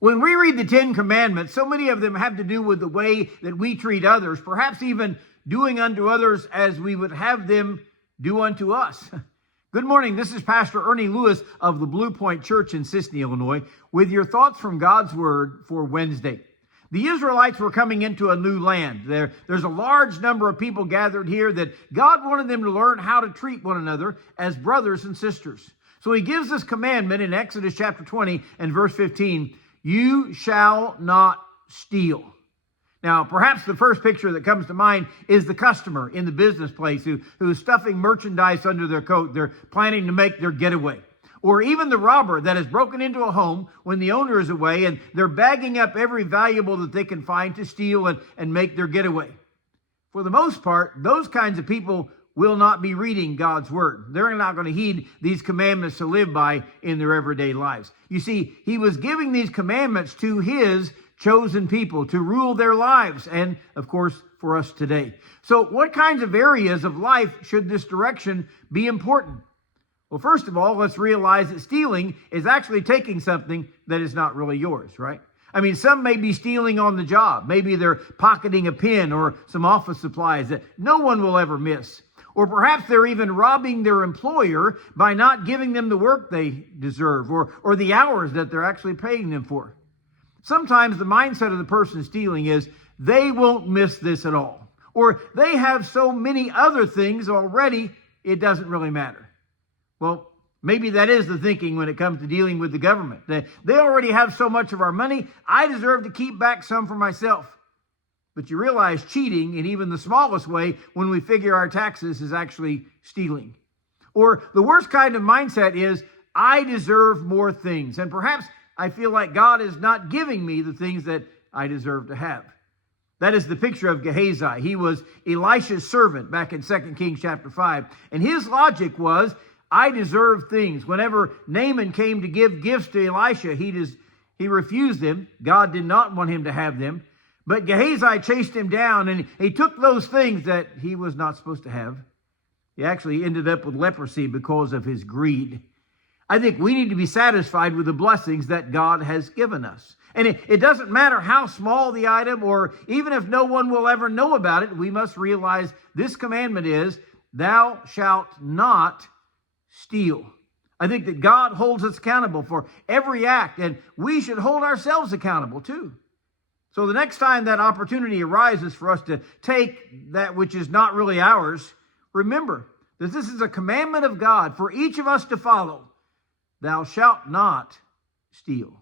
When we read the Ten Commandments, so many of them have to do with the way that we treat others, perhaps even doing unto others as we would have them do unto us. Good morning. This is Pastor Ernie Lewis of the Blue Point Church in Sisney, Illinois, with your thoughts from God's Word for Wednesday. The Israelites were coming into a new land. There's a large number of people gathered here that God wanted them to learn how to treat one another as brothers and sisters. So he gives this commandment in Exodus chapter 20 and verse 15, "You shall not steal." Now, perhaps the first picture that comes to mind is the customer in the business place who's stuffing merchandise under their coat. They're planning to make their getaway. Or even the robber that has broken into a home when the owner is away and they're bagging up every valuable that they can find to steal and make their getaway. For the most part, those kinds of people will not be reading God's Word. They're not going to heed these commandments to live by in their everyday lives. You see, he was giving these commandments to his chosen people to rule their lives and, of course, for us today. So what kinds of areas of life should this direction be important? Well, first of all, let's realize that stealing is actually taking something that is not really yours, right? I mean, some may be stealing on the job. Maybe they're pocketing a pen or some office supplies that no one will ever miss. Or perhaps they're even robbing their employer by not giving them the work they deserve or the hours that they're actually paying them for. Sometimes the mindset of the person stealing is they won't miss this at all. Or they have so many other things already, it doesn't really matter. Well, maybe that is the thinking when it comes to dealing with the government. They already have so much of our money, I deserve to keep back some for myself. But you realize cheating in even the smallest way when we figure our taxes is actually stealing. Or the worst kind of mindset is I deserve more things. And perhaps I feel like God is not giving me the things that I deserve to have. That is the picture of Gehazi. He was Elisha's servant back in 2 Kings chapter 5. And his logic was, I deserve things. Whenever Naaman came to give gifts to Elisha, he refused them. God did not want him to have them. But Gehazi chased him down, and he took those things that he was not supposed to have. He actually ended up with leprosy because of his greed. I think we need to be satisfied with the blessings that God has given us. And it doesn't matter how small the item, or even if no one will ever know about it, we must realize this commandment is, thou shalt not steal. I think that God holds us accountable for every act, and we should hold ourselves accountable too. So the next time that opportunity arises for us to take that which is not really ours, remember that this is a commandment of God for each of us to follow. Thou shalt not steal.